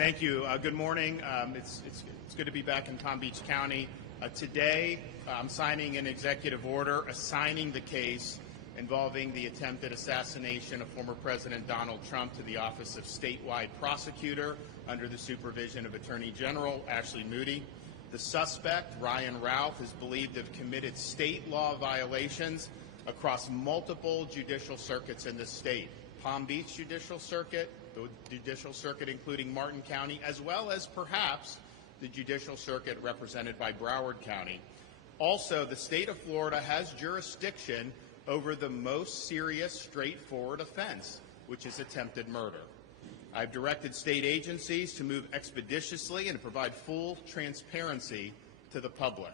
Thank you. Good morning. It's good to be back in Palm Beach County. Today, I'm signing an executive order assigning the case involving the attempted assassination of former President Donald Trump to the office of statewide prosecutor under the supervision of Attorney General Ashley Moody. The suspect, Ryan Ralph, is believed to have committed state law violations across multiple judicial circuits in the state. Palm Beach Judicial Circuit, the Judicial Circuit including Martin County, as well as perhaps the Judicial Circuit represented by Broward County. Also, the state of Florida has jurisdiction over the most serious, straightforward offense, which is attempted murder. I've directed state agencies to move expeditiously and to provide full transparency to the public.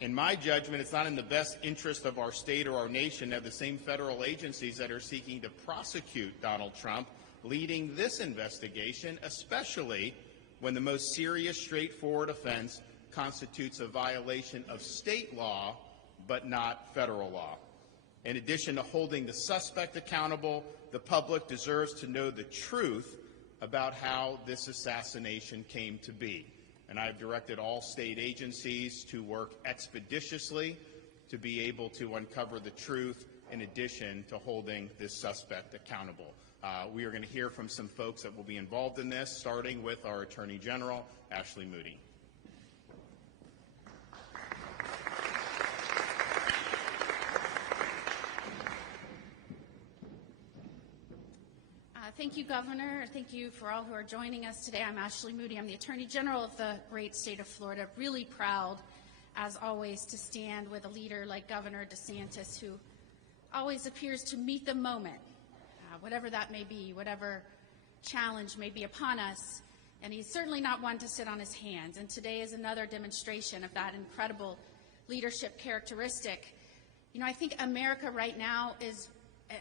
In my judgment, it's not in the best interest of our state or our nation to have the same federal agencies that are seeking to prosecute Donald Trump leading this investigation, especially when the most serious, straightforward offense constitutes a violation of state law, but not federal law. In addition to holding the suspect accountable, the public deserves to know the truth about how this assassination came to be. And I've directed all state agencies to work expeditiously to be able to uncover the truth in addition to holding this suspect accountable. We are going to hear from some folks that will be involved in this, starting with our Attorney General, Ashley Moody. Thank you, Governor. Thank you for all who are joining us today. I'm Ashley Moody. I'm the Attorney General of the great state of Florida. Really proud, as always, to stand with a leader like Governor DeSantis, who always appears to meet the moment, whatever that may be, whatever challenge may be upon us. And he's certainly not one to sit on his hands. And today is another demonstration of that incredible leadership characteristic. You know, I think America right now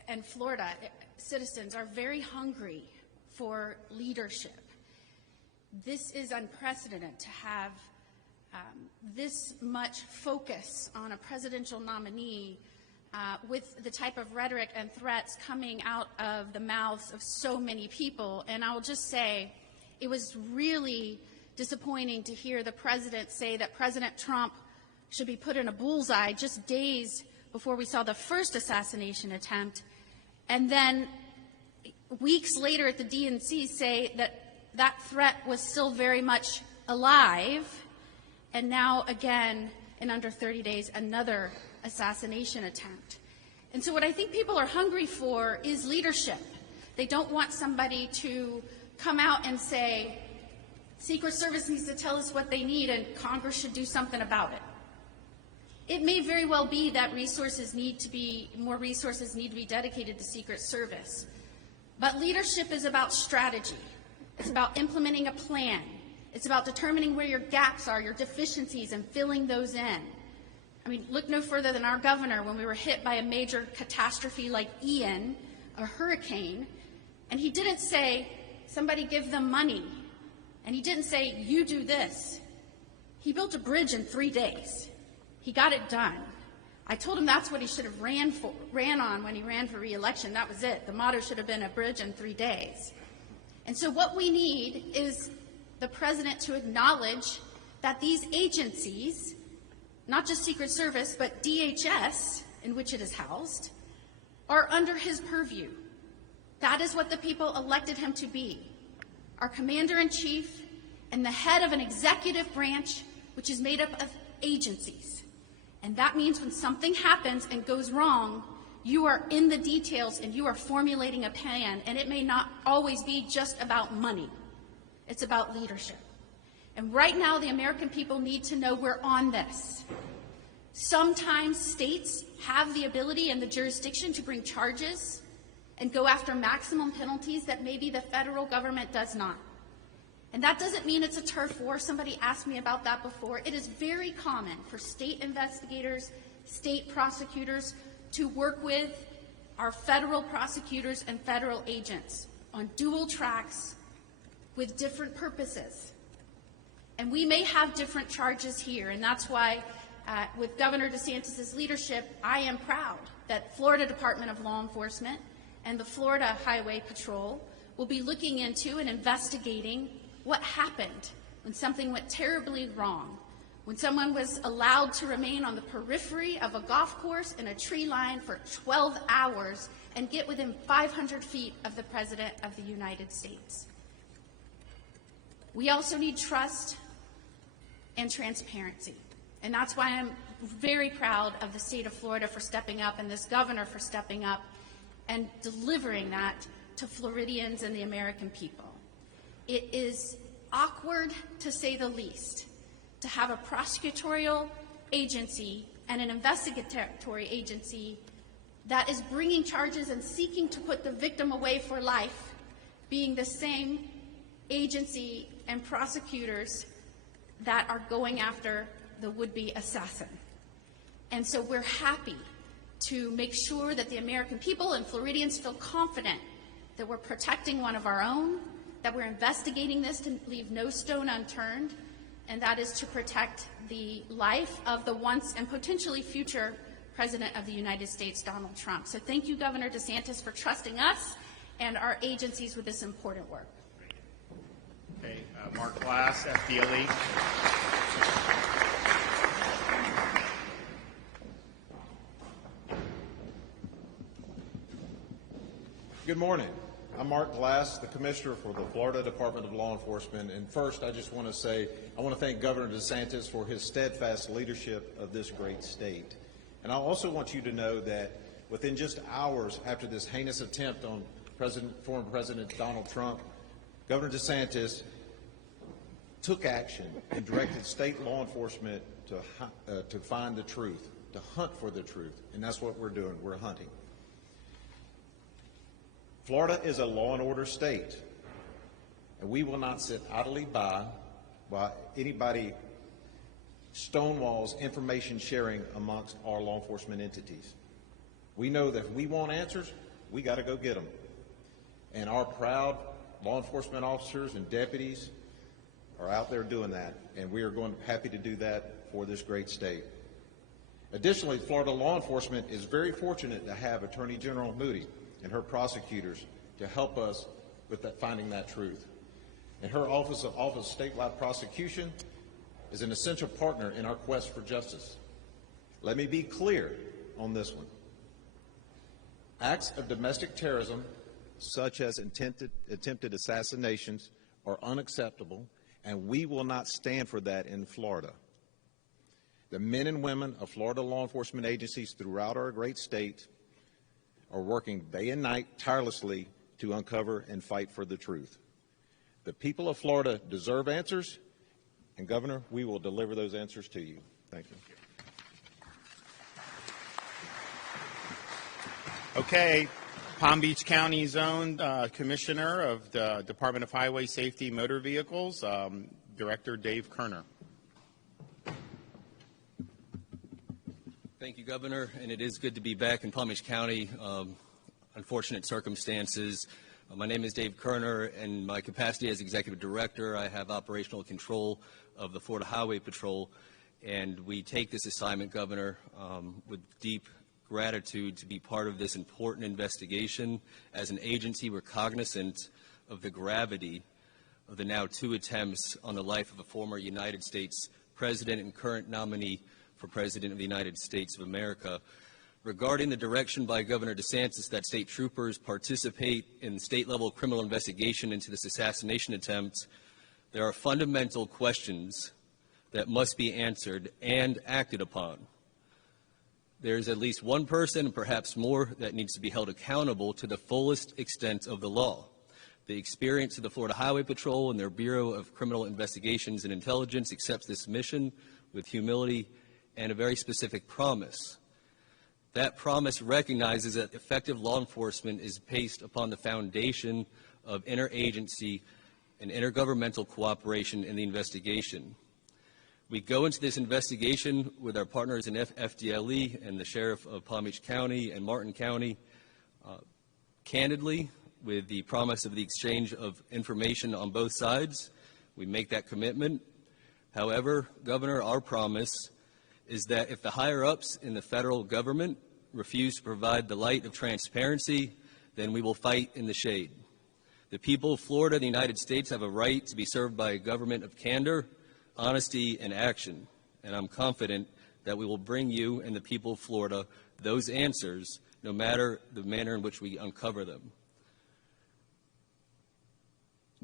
and Florida citizens are very hungry for leadership. This is unprecedented to have this much focus on a presidential nominee with the type of rhetoric and threats coming out of the mouths of so many people. And I will just say, it was really disappointing to hear the president say that President Trump should be put in a bullseye just days before we saw the first assassination attempt, and then weeks later at the DNC say that that threat was still very much alive, and now again, in under 30 days, another assassination attempt. And so what I think people are hungry for is leadership. They don't want somebody to come out and say, Secret Service needs to tell us what they need and Congress should do something about it. It may very well be that more resources need to be dedicated to Secret Service. But leadership is about strategy. It's about implementing a plan. It's about determining where your gaps are, your deficiencies, and filling those in. I mean, look no further than our governor when we were hit by a major catastrophe like Ian, a hurricane, and he didn't say, somebody give them money. And he didn't say, you do this. He built a bridge in 3 days. He got it done. I told him that's what he should have ran on when he ran for re-election. That was it. The motto should have been a bridge in 3 days. And so what we need is the president to acknowledge that these agencies, not just Secret Service, but DHS, in which it is housed, are under his purview. That is what the people elected him to be. Our commander-in-chief and the head of an executive branch which is made up of agencies. And that means when something happens and goes wrong, you are in the details and you are formulating a plan, and it may not always be just about money. It's about leadership. And right now, the American people need to know we're on this. Sometimes states have the ability and the jurisdiction to bring charges and go after maximum penalties that maybe the federal government does not. And that doesn't mean it's a turf war. Somebody asked me about that before. It is very common for state investigators, state prosecutors to work with our federal prosecutors and federal agents on dual tracks with different purposes. And we may have different charges here, and that's why with Governor DeSantis' leadership, I am proud that Florida Department of Law Enforcement and the Florida Highway Patrol will be looking into and investigating what happened when something went terribly wrong, when someone was allowed to remain on the periphery of a golf course in a tree line for 12 hours and get within 500 feet of the President of the United States. We also need trust and transparency, and that's why I'm very proud of the state of Florida for stepping up and this governor for stepping up and delivering that to Floridians and the American people. It is awkward, to say the least, to have a prosecutorial agency and an investigatory agency that is bringing charges and seeking to put the victim away for life, being the same agency and prosecutors that are going after the would-be assassin. And so we're happy to make sure that the American people and Floridians feel confident that we're protecting one of our own, that we're investigating this to leave no stone unturned, and that is to protect the life of the once and potentially future President of the United States, Donald Trump. So thank you, Governor DeSantis, for trusting us and our agencies with this important work. Okay, Mark Glass, FDLE. Good morning. I'm Mark Glass, the Commissioner for the Florida Department of Law Enforcement. And first, I just want to say, I want to thank Governor DeSantis for his steadfast leadership of this great state. And I also want you to know that within just hours after this heinous attempt on former President Donald Trump, Governor DeSantis took action and directed state law enforcement to find the truth, to hunt for the truth. And that's what we're doing. We're hunting. Florida is a law and order state, and we will not sit idly by while anybody stonewalls information sharing amongst our law enforcement entities. We know that if we want answers, we got to go get them. And our proud law enforcement officers and deputies are out there doing that, and we are happy to do that for this great state. Additionally, Florida law enforcement is very fortunate to have Attorney General Moody and her prosecutors to help us with finding that truth. And her Office of Statewide Prosecution is an essential partner in our quest for justice. Let me be clear on this one. Acts of domestic terrorism, such as attempted assassinations, are unacceptable, and we will not stand for that in Florida. The men and women of Florida law enforcement agencies throughout our great state are working day and night tirelessly to uncover and fight for the truth. The people of Florida deserve answers, and Governor, we will deliver those answers to you. Thank you. Okay, Palm Beach County's own Commissioner of the Department of Highway Safety Motor Vehicles, Director Dave Kerner. Thank you, Governor, and it is good to be back in Palm Beach County. Unfortunate circumstances. My name is Dave Kerner, and my capacity as Executive Director, I have operational control of the Florida Highway Patrol, and we take this assignment, Governor, with deep gratitude to be part of this important investigation. As an agency, we're cognizant of the gravity of the now 2 attempts on the life of a former United States President and current nominee for President of the United States of America. Regarding the direction by Governor DeSantis that state troopers participate in state-level criminal investigation into this assassination attempt, there are fundamental questions that must be answered and acted upon. There's at least one person, and perhaps more, that needs to be held accountable to the fullest extent of the law. The experience of the Florida Highway Patrol and their Bureau of Criminal Investigations and Intelligence accepts this mission with humility and a very specific promise. That promise recognizes that effective law enforcement is based upon the foundation of interagency and intergovernmental cooperation in the investigation. We go into this investigation with our partners in FDLE and the Sheriff of Palm Beach County and Martin County, candidly, with the promise of the exchange of information on both sides. We make that commitment. However, Governor, our promise is that if the higher-ups in the federal government refuse to provide the light of transparency, then we will fight in the shade. The people of Florida and the United States have a right to be served by a government of candor, honesty, and action, and I'm confident that we will bring you and the people of Florida those answers, no matter the manner in which we uncover them.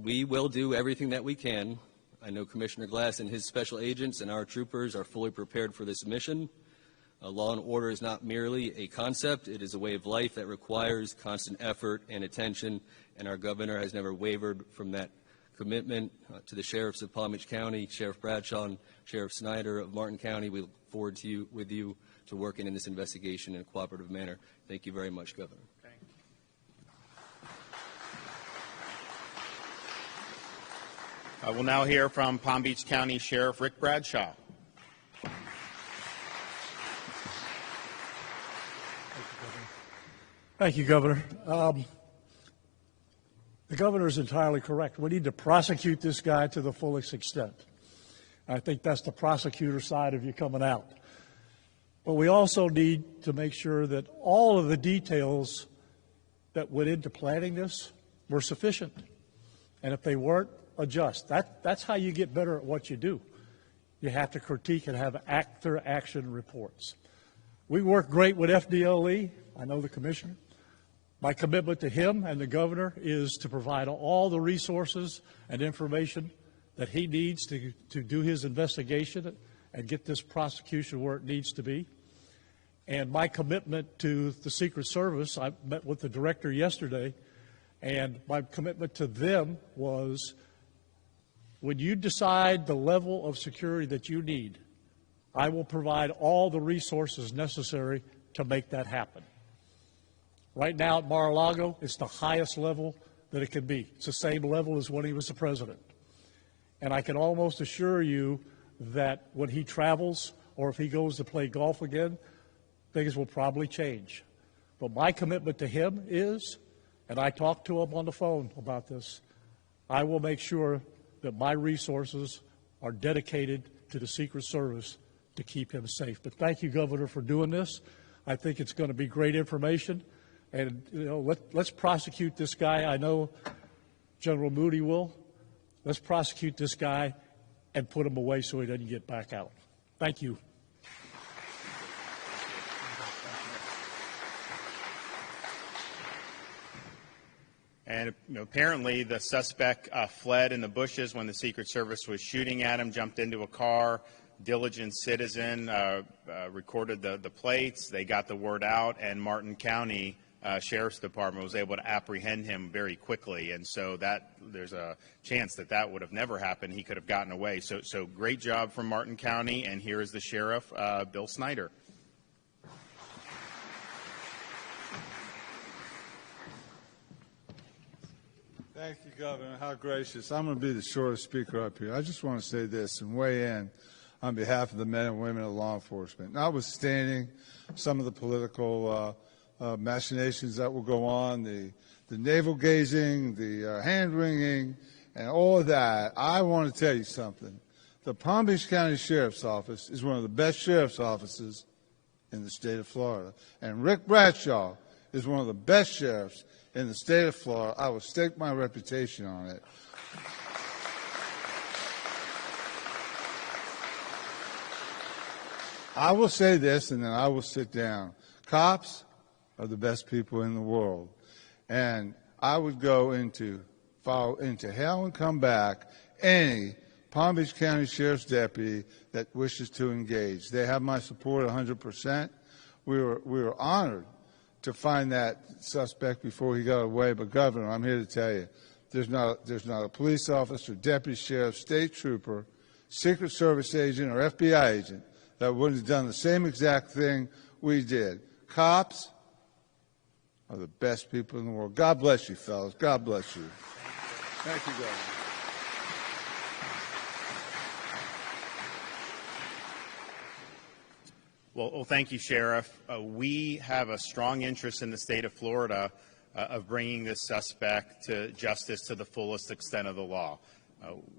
We will do everything that we can. I know Commissioner Glass and his special agents and our troopers are fully prepared for this mission. Law and order is not merely a concept, it is a way of life that requires constant effort and attention, and our governor has never wavered from that commitment. To the sheriffs of Palm Beach County, Sheriff Bradshaw and Sheriff Snyder of Martin County, we look forward to working in this investigation in a cooperative manner. Thank you very much, Governor. We'll now hear from Palm Beach County Sheriff Rick Bradshaw. Thank you, Governor. The governor is entirely correct. We need to prosecute this guy to the fullest extent. I think that's the prosecutor side of you coming out. But we also need to make sure that all of the details that went into planning this were sufficient. And if they weren't, adjust. That's how you get better at what you do. You have to critique and have after-action reports. We work great with FDLE. I know the commissioner. My commitment to him and the governor is to provide all the resources and information that he needs to do his investigation and get this prosecution where it needs to be. And my commitment to the Secret Service, I met with the director yesterday, and my commitment to them was, when you decide the level of security that you need, I will provide all the resources necessary to make that happen. Right now at Mar-a-Lago, it's the highest level that it can be. It's the same level as when he was the president. And I can almost assure you that when he travels or if he goes to play golf again, things will probably change. But my commitment to him is, and I talked to him on the phone about this, I will make sure that my resources are dedicated to the Secret Service to keep him safe. But thank you, Governor, for doing this. I think it's going to be great information. And, you know, let's prosecute this guy. I know General Moody will. Let's prosecute this guy and put him away so he doesn't get back out. Thank you. And apparently the suspect fled in the bushes when the Secret Service was shooting at him, jumped into a car. Diligent citizen recorded the plates. They got the word out, and Martin County Sheriff's Department was able to apprehend him very quickly. And so that there's a chance that that would have never happened. He could have gotten away. So great job from Martin County. And here is the sheriff, Bill Snyder. Thank you, Governor. How gracious. I'm going to be the shortest speaker up here. I just want to say this and weigh in on behalf of the men and women of law enforcement. Notwithstanding some of the political machinations that will go on, the navel-gazing, the hand-wringing, and all of that, I want to tell you something. The Palm Beach County Sheriff's Office is one of the best sheriff's offices in the state of Florida. And Rick Bradshaw is one of the best sheriffs in the state of Florida. I will stake my reputation on it. I will say this, and then I will sit down. Cops are the best people in the world. And I would go follow into hell and come back any Palm Beach County Sheriff's deputy that wishes to engage. They have my support 100%. We were honored to find that suspect before he got away. But, Governor, I'm here to tell you, there's not a police officer, deputy sheriff, state trooper, Secret Service agent, or FBI agent that wouldn't have done the same exact thing we did. Cops are the best people in the world. God bless you, fellas. God bless you. Thank you, Governor. Well, thank you, Sheriff. We have a strong interest in the state of Florida of bringing this suspect to justice to the fullest extent of the law.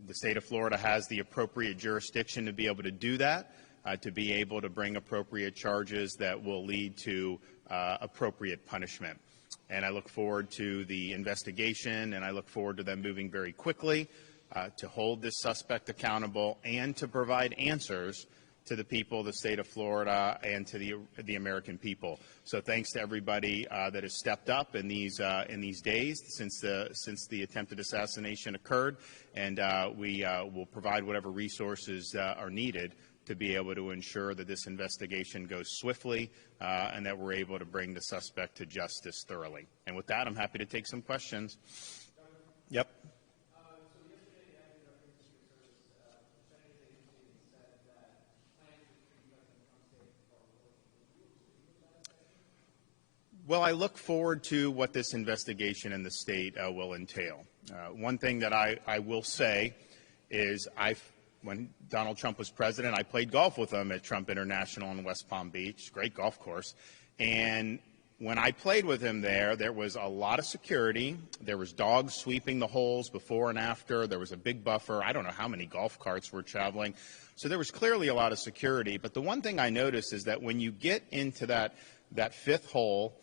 The state of Florida has the appropriate jurisdiction to be able to do that, to be able to bring appropriate charges that will lead to appropriate punishment. And I look forward to the investigation, and I look forward to them moving very quickly to hold this suspect accountable and to provide answers to the people of the state of Florida and to the American people. So thanks to everybody that has stepped up in these days since the attempted assassination occurred, and we will provide whatever resources are needed to be able to ensure that this investigation goes swiftly and that we're able to bring the suspect to justice thoroughly. And with that, I'm happy to take some questions. Yep. Well, I look forward to what this investigation in the state will entail. One thing that I will say is when Donald Trump was president, I played golf with him at Trump International in West Palm Beach, great golf course. And when I played with him there was a lot of security. There was dogs sweeping the holes before and after. There was a big buffer. I don't know how many golf carts were traveling. So there was clearly a lot of security. But the one thing I noticed is that when you get into that fifth hole,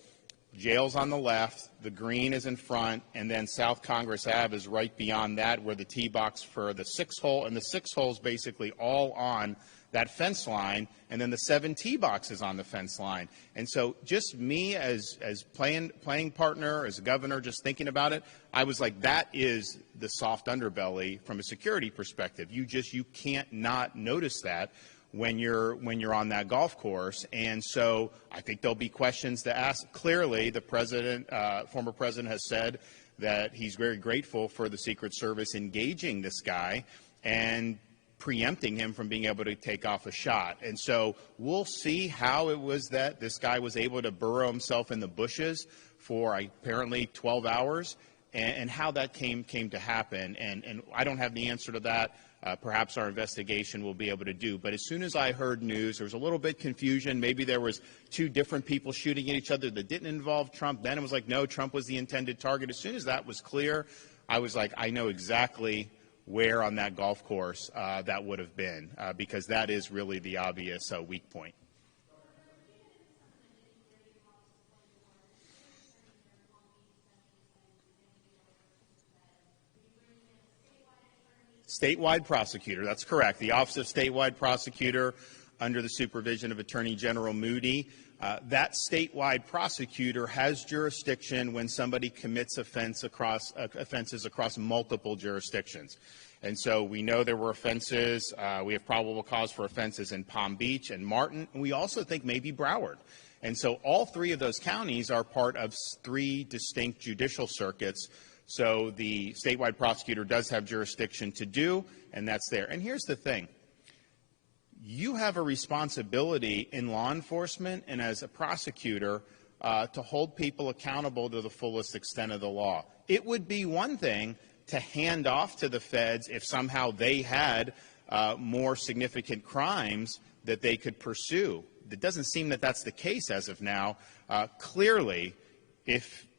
jail's on the left, the green is in front, and then South Congress Ave is right beyond that where the tee box for the sixth hole, and the sixth hole is basically all on that fence line, and then the 7 tee boxes on the fence line. And so just me as playing partner, as a governor, just thinking about it, I was like, that is the soft underbelly from a security perspective. You can't not notice that when you're on that golf course. And so I think there'll be questions to ask. Clearly, the former president has said that he's very grateful for the Secret Service engaging this guy and preempting him from being able to take off a shot. And so we'll see how it was that this guy was able to burrow himself in the bushes for apparently 12 hours and how that came to happen. And I don't have the answer to that. Perhaps our investigation will be able to do. But as soon as I heard news, there was a little bit confusion. Maybe there was 2 different people shooting at each other that didn't involve Trump. Then it was like, no, Trump was the intended target. As soon as that was clear, I was like, I know exactly where on that golf course that would have been, because that is really the obvious weak point. Statewide prosecutor, that's correct. The Office of Statewide Prosecutor under the supervision of Attorney General Moody. That statewide prosecutor has jurisdiction when somebody commits offenses across multiple jurisdictions. And so we know there were offenses. We have probable cause for offenses in Palm Beach and Martin. And we also think maybe Broward. And so all 3 of those counties are part of 3 distinct judicial circuits. So the statewide prosecutor does have jurisdiction to do, and that's there. And here's the thing. You have a responsibility in law enforcement and as a prosecutor to hold people accountable to the fullest extent of the law. It would be one thing to hand off to the feds if somehow they had more significant crimes that they could pursue. It doesn't seem that that's the case as of now. Clearly,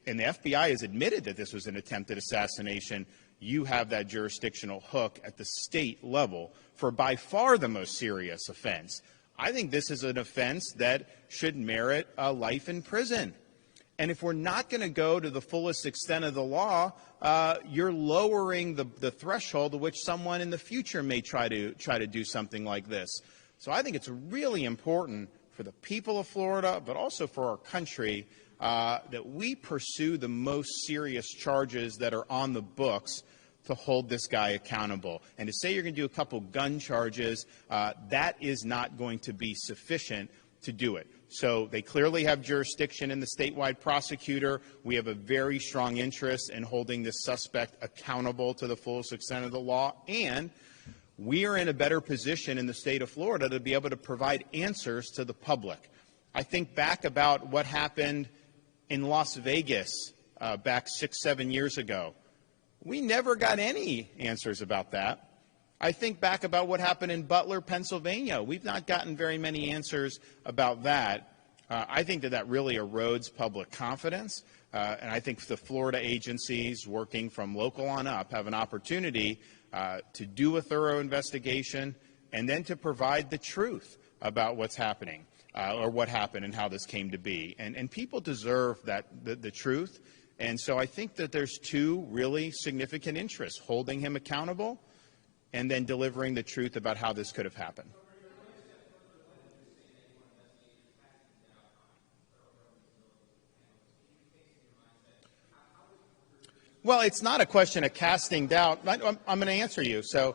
and the FBI has admitted that this was an attempted assassination, you have that jurisdictional hook at the state level for by far the most serious offense. I think this is an offense that should merit a life in prison. And if we're not going to go to the fullest extent of the law, you're lowering the threshold to which someone in the future may try to do something like this. So I think it's really important for the people of Florida, but also for our country, that we pursue the most serious charges that are on the books to hold this guy accountable. And to say you're going to do a couple gun charges, that is not going to be sufficient to do it. So they clearly have jurisdiction in the statewide prosecutor. We have a very strong interest in holding this suspect accountable to the fullest extent of the law. And we are in a better position in the state of Florida to be able to provide answers to the public. I think back about what happened in Las Vegas back 6-7 years ago. We never got any answers about that. I think back about what happened in Butler, Pennsylvania. We've not gotten very many answers about that. I think that really erodes public confidence. And I think the Florida agencies working from local on up have an opportunity to do a thorough investigation and then to provide the truth about what's happening. or what happened and how this came to be. And people deserve that the truth. And so I think that there's two really significant interests: holding him accountable and then delivering the truth about how this could have happened. Well, it's not a question of casting doubt. I'm going to answer you. So,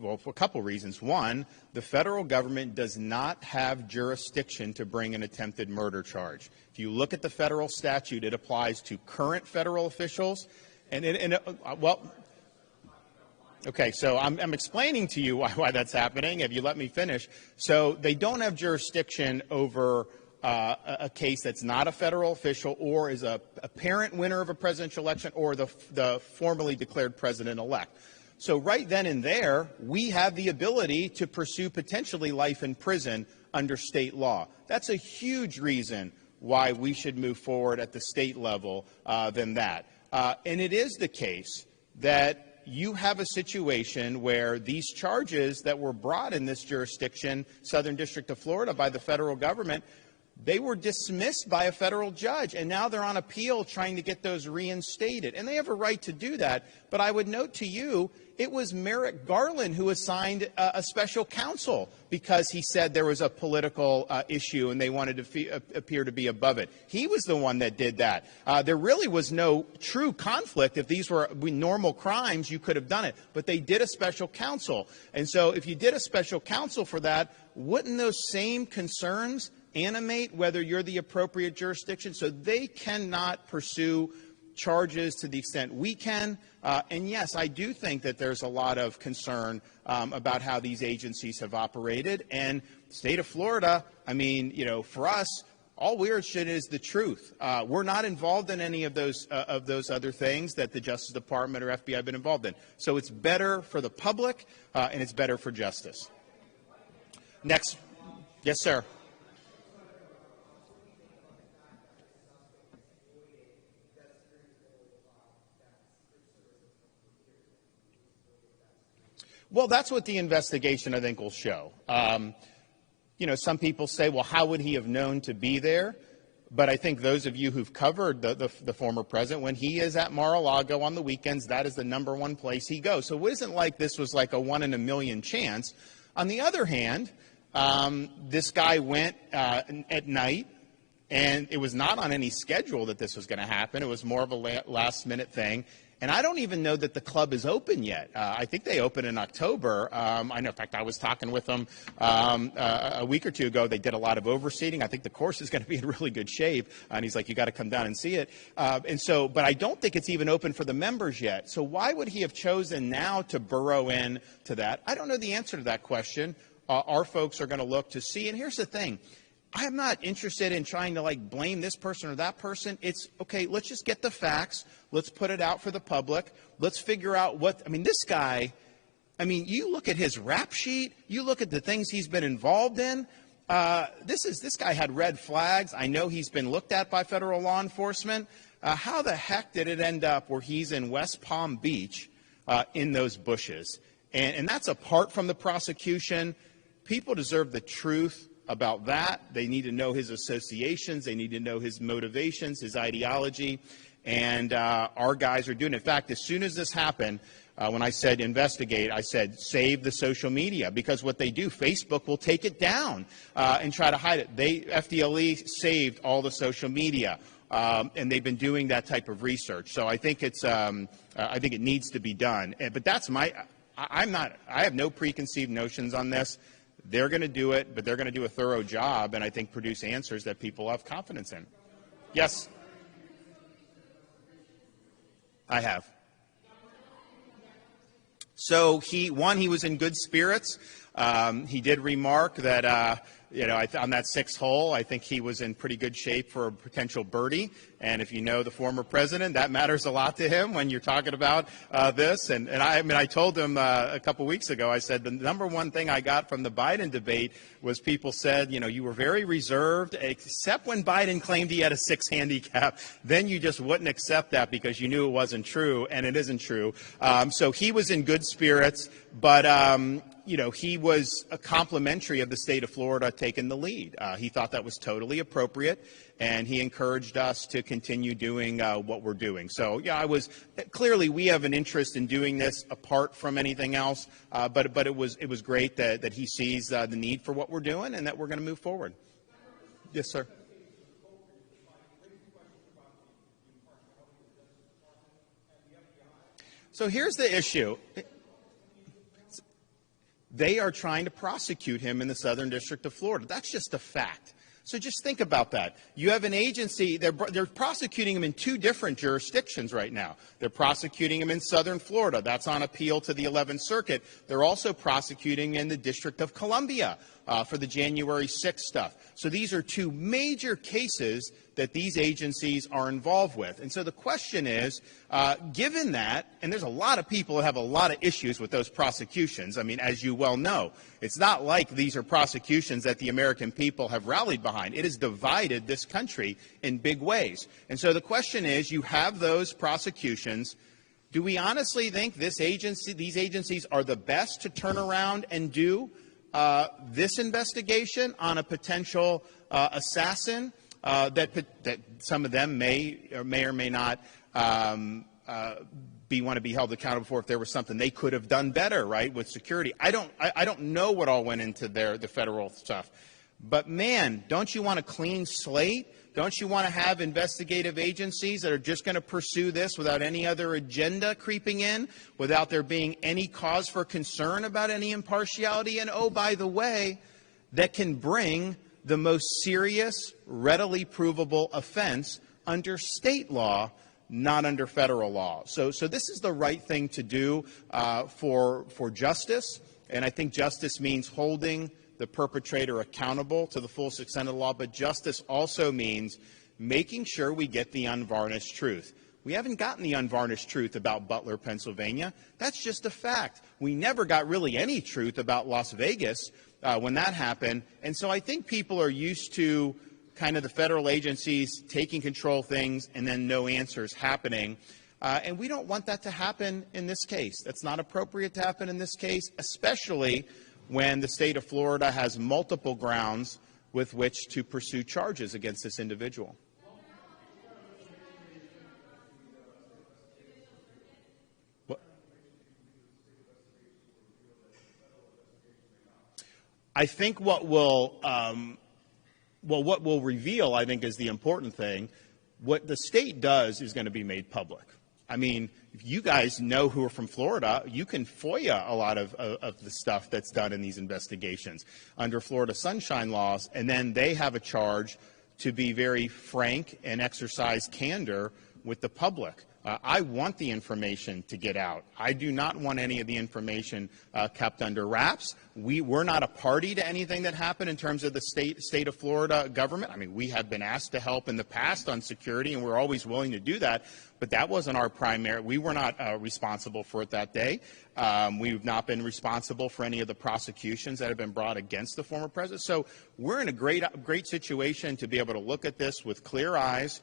well, for a couple reasons. One, the federal government does not have jurisdiction to bring an attempted murder charge. If you look at the federal statute, it applies to current federal officials. Well, okay, so I'm explaining to you why that's happening, if you let me finish. So they don't have jurisdiction over a case that's not a federal official or is a apparent winner of a presidential election or the formally declared president-elect. So right then and there, we have the ability to pursue potentially life in prison under state law. That's a huge reason why we should move forward at the state level than that. And it is the case that you have a situation where these charges that were brought in this jurisdiction, Southern District of Florida, by the federal government, they were dismissed by a federal judge, and now they're on appeal trying to get those reinstated. And they have a right to do that. But I would note to you, it was Merrick Garland who assigned a special counsel because he said there was a political issue and they wanted to appear to be above it. He was the one that did that. There really was no true conflict. If these were normal crimes, you could have done it. But they did a special counsel. And so if you did a special counsel for that, wouldn't those same concerns animate whether you're the appropriate jurisdiction? So they cannot pursue charges to the extent we can. And yes, I do think that there's a lot of concern about how these agencies have operated. And the state of Florida, I mean, you know, for us, all we're interested in is the truth. We're not involved in any of those other things that the Justice Department or FBI have been involved in. So it's better for the public and it's better for justice. Next. Yes, sir. Well, that's what the investigation, I think, will show. You know, some people say, well, how would he have known to be there? But I think those of you who've covered the former president, when he is at Mar-a-Lago on the weekends, that is the #1 place he goes. So it isn't like this was like a 1 in a million chance. On the other hand, this guy went at night, and it was not on any schedule that this was going to happen. It was more of a last-minute thing. And I don't even know that the club is open yet. I think they open in October. I know, in fact, I was talking with them a week or two ago. They did a lot of overseating. I think the course is going to be in really good shape. And he's like, you got to come down and see it. But I don't think it's even open for the members yet. So why would he have chosen now to burrow in to that? I don't know the answer to that question. Our folks are going to look to see. And here's the thing. I'm not interested in trying to, like, blame this person or that person. It's, okay, let's just get the facts. Let's put it out for the public. Let's figure out what – I mean, this guy – I mean, you look at his rap sheet. You look at the things he's been involved in. This guy had red flags. I know he's been looked at by federal law enforcement. How the heck did it end up where he's in West Palm Beach in those bushes? And that's apart from the prosecution. People deserve the truth about that. They need to know his associations. They need to know his motivations, his ideology. And our guys are doing it. In fact, as soon as this happened, when I said investigate, I said save the social media, because what they do, Facebook will take it down and try to hide it. FDLE saved all the social media, and they've been doing that type of research. So I think it's I think it needs to be done. But that's I have no preconceived notions on this. They're going to do it, but they're going to do a thorough job, and I think produce answers that people have confidence in. Yes? I have. So he was in good spirits. He did remark that, on that 6th hole, I think he was in pretty good shape for a potential birdie. And if you know the former president, that matters a lot to him when you're talking about this. And I told him a couple weeks ago, I said the number one thing I got from the Biden debate was people said, you were very reserved, except when Biden claimed he had a 6 handicap. Then you just wouldn't accept that because you knew it wasn't true, and it isn't true. So he was in good spirits, but he was a complimentary of the state of Florida taking the lead. He thought that was totally appropriate, and he encouraged us to continue doing what we're doing. So, clearly we have an interest in doing this apart from anything else, but it was great that he sees the need for what we're doing and that we're going to move forward. Yes, sir. So here's the issue. They are trying to prosecute him in the Southern District of Florida. That's just a fact. So just think about that. You have an agency, they're prosecuting him in 2 different jurisdictions right now. They're prosecuting him in Southern Florida. That's on appeal to the 11th Circuit. They're also prosecuting in the District of Columbia for the January 6th stuff. So these are 2 major cases that these agencies are involved with. And so the question is, given that, and there's a lot of people that have a lot of issues with those prosecutions, as you well know, it's not like these are prosecutions that the American people have rallied behind. It has divided this country in big ways. And so the question is, you have those prosecutions. Do we honestly think these agencies are the best to turn around and do this investigation on a potential assassin that some of them may or may not want to be held accountable for if there was something they could have done better, right, with security? I don't know what all went into the federal stuff. But, man, don't you want a clean slate? Don't you want to have investigative agencies that are just going to pursue this without any other agenda creeping in, without there being any cause for concern about any impartiality? And, oh, by the way, that can bring the most serious, readily provable offense under state law, not under federal law. So this is the right thing to do for justice, and I think justice means holding the perpetrator accountable to the full extent of the law, but justice also means making sure we get the unvarnished truth. We haven't gotten the unvarnished truth about Butler, Pennsylvania. That's just a fact. We never got really any truth about Las Vegas when that happened, and so I think people are used to kind of the federal agencies taking control of things and then no answers happening. And we don't want that to happen in this case. That's not appropriate to happen in this case, especially when the state of Florida has multiple grounds with which to pursue charges against this individual. I think what will reveal, I think, is the important thing. What the state does is going to be made public. If you guys know who are from Florida, you can FOIA a lot of the stuff that's done in these investigations under Florida sunshine laws, and then they have a charge to be very frank and exercise candor with the public. I want the information to get out. I do not want any of the information kept under wraps. We're not a party to anything that happened in terms of the state of Florida government. We have been asked to help in the past on security, and we're always willing to do that. But that wasn't our primary. We were not responsible for it that day. We've not been responsible for any of the prosecutions that have been brought against the former president. So we're in a great situation to be able to look at this with clear eyes,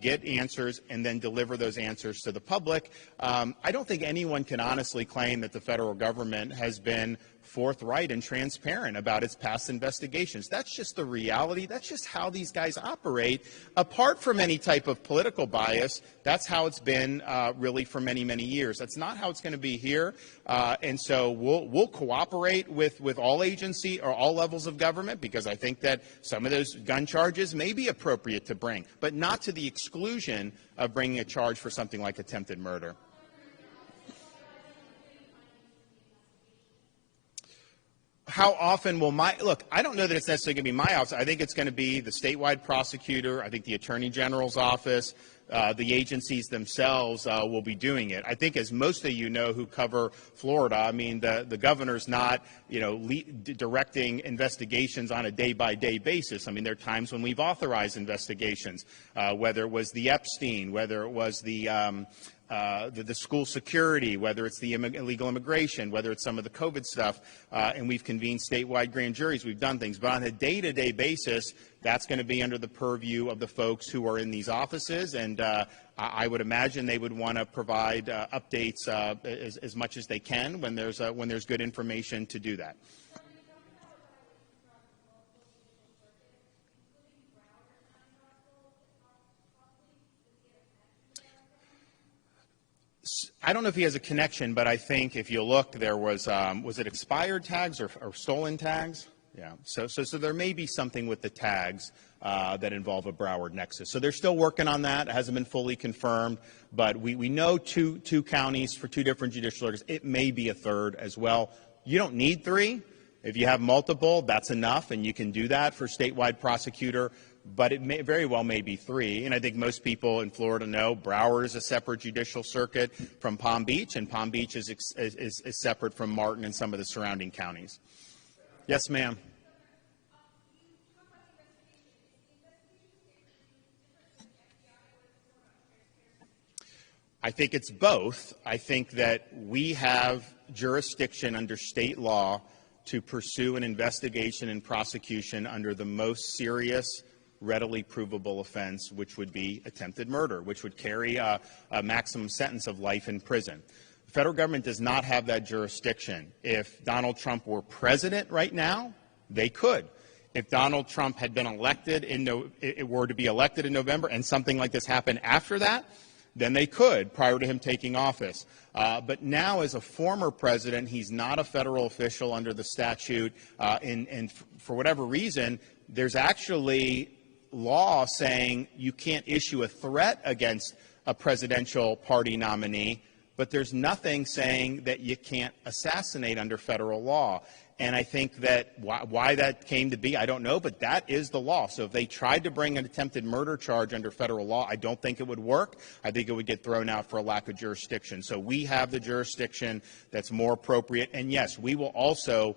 get answers, and then deliver those answers to the public. I don't think anyone can honestly claim that the federal government has been forthright and transparent about its past investigations. That's just the reality. That's just how these guys operate. Apart from any type of political bias, that's how it's been really for many, many years. That's not how it's going to be here. And so we'll cooperate with all agency or all levels of government, because I think that some of those gun charges may be appropriate to bring, but not to the exclusion of bringing a charge for something like attempted murder. How often will look, I don't know that it's necessarily going to be my office. I think it's going to be the statewide prosecutor. I think the Attorney General's office, the agencies themselves will be doing it. I think, as most of you know who cover Florida, I mean, the governor's not, directing investigations on a day-by-day basis. I mean, there are times when we've authorized investigations, whether it was the Epstein, whether it was the school security, whether it's the illegal immigration, whether it's some of the COVID stuff, and we've convened statewide grand juries, we've done things. But on a day-to-day basis, that's going to be under the purview of the folks who are in these offices, and I would imagine they would want to provide updates as much as they can when there's good information to do that. I don't know if he has a connection, but I think if you look, there was it expired tags or stolen tags? Yeah. So there may be something with the tags that involve a Broward nexus. So they're still working on that. It hasn't been fully confirmed, but we know two counties for two different judicial orders. It may be a third as well. You don't need three. If you have multiple, that's enough, and you can do that for statewide prosecutor. But it may very well may be three, and I think most people in Florida know Broward is a separate judicial circuit from Palm Beach, and Palm Beach is separate from Martin and some of the surrounding counties. Yes, ma'am. I think it's both. I think that we have jurisdiction under state law to pursue an investigation and prosecution under the most serious, readily provable offense, which would be attempted murder, which would carry a maximum sentence of life in prison. The federal government does not have that jurisdiction. If Donald Trump were president right now, they could. If Donald Trump had been elected were to be elected in November and something like this happened after that, then they could, prior to him taking office. But now, as a former president, he's not a federal official under the statute, and for whatever reason, there's actually law saying you can't issue a threat against a presidential party nominee, but there's nothing saying that you can't assassinate under federal law. And I think that why that came to be, I don't know, but that is the law. So if they tried to bring an attempted murder charge under federal law, I don't think it would work. I think it would get thrown out for a lack of jurisdiction. So we have the jurisdiction that's more appropriate. And yes, we will also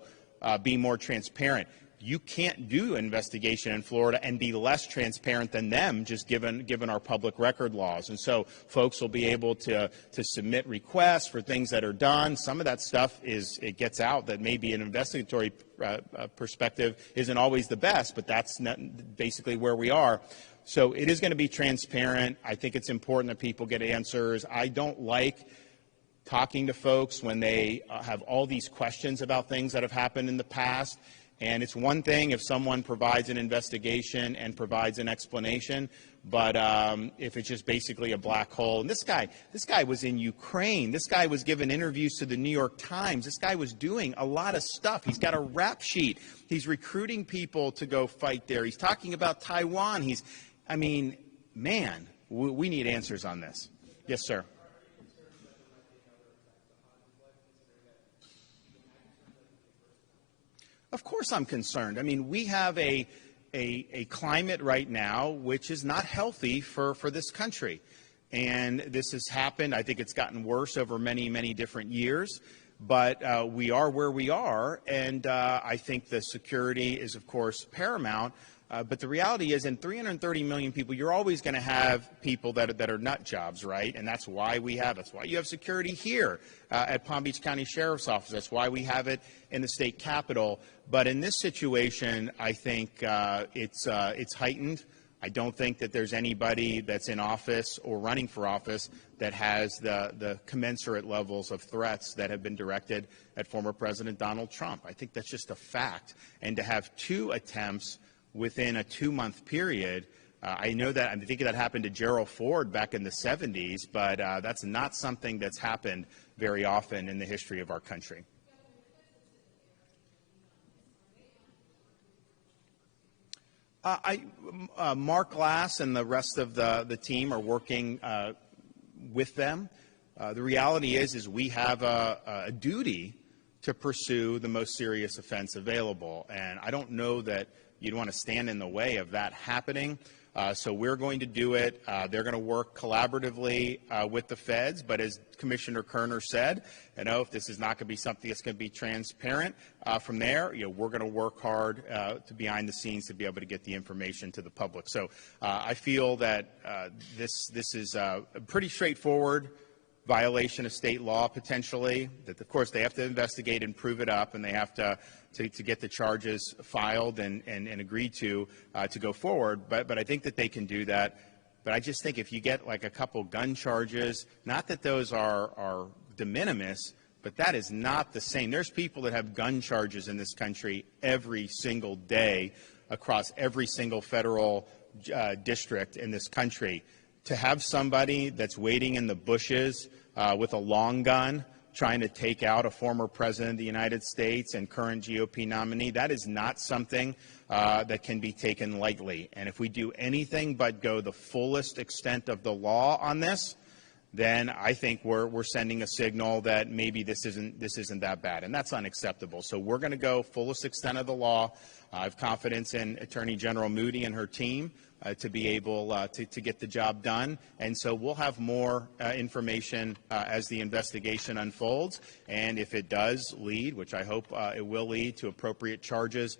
be more transparent. You can't do an investigation in Florida and be less transparent than them, just given our public record laws. And so folks will be able to submit requests for things that are done. Some of that stuff it gets out that maybe an investigatory perspective isn't always the best, but that's basically where we are. So it is going to be transparent. I think it's important that people get answers. I don't like talking to folks when they have all these questions about things that have happened in the past. And it's one thing if someone provides an investigation and provides an explanation, but if it's just basically a black hole. And this guy was in Ukraine. This guy was giving interviews to the New York Times. This guy was doing a lot of stuff. He's got a rap sheet. He's recruiting people to go fight there. He's talking about Taiwan. Man, we need answers on this. Yes, sir. Of course I'm concerned. I mean, we have a climate right now which is not healthy for this country. And this has happened. I think it's gotten worse over many, many different years. But we are where we are. And I think the security is, of course, paramount. But the reality is, in 330 million people, you're always going to have people that are nut jobs, right? And that's why that's why you have security here at Palm Beach County Sheriff's Office. That's why we have it in the state capitol. But in this situation, I think it's heightened. I don't think that there's anybody that's in office or running for office that has the commensurate levels of threats that have been directed at former President Donald Trump. I think that's just a fact. And to have two attempts within a 2-month period, I think that happened to Gerald Ford back in the 70s, but that's not something that's happened very often in the history of our country. Mark Glass and the rest of the team are working with them. The reality is we have a duty to pursue the most serious offense available. And I don't know that you'd want to stand in the way of that happening. So we're going to do it. They're going to work collaboratively with the feds. But as Commissioner Kerner said, if this is not going to be something that's going to be transparent from there, we're going to work hard to behind the scenes to be able to get the information to the public. So I feel that this is a pretty straightforward violation of state law, potentially, that, of course, they have to investigate and prove it up, and they have to get the charges filed and agreed to go forward. But I think that they can do that. But I just think if you get like a couple gun charges, not that those are de minimis, but that is not the same. There's people that have gun charges in this country every single day across every single federal district in this country. To have somebody that's waiting in the bushes with a long gun trying to take out a former president of the United States and current GOP nominee, that is not something that can be taken lightly. And if we do anything but go the fullest extent of the law on this, then I think we're sending a signal that maybe this isn't that bad, and that's unacceptable. So we're going to go fullest extent of the law. I have confidence in Attorney General Moody and her team to be able to get the job done. And so we'll have more information as the investigation unfolds. And if it does lead, which I hope it will lead, to appropriate charges,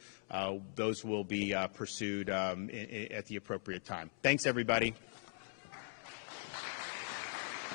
those will be pursued at the appropriate time. Thanks, everybody.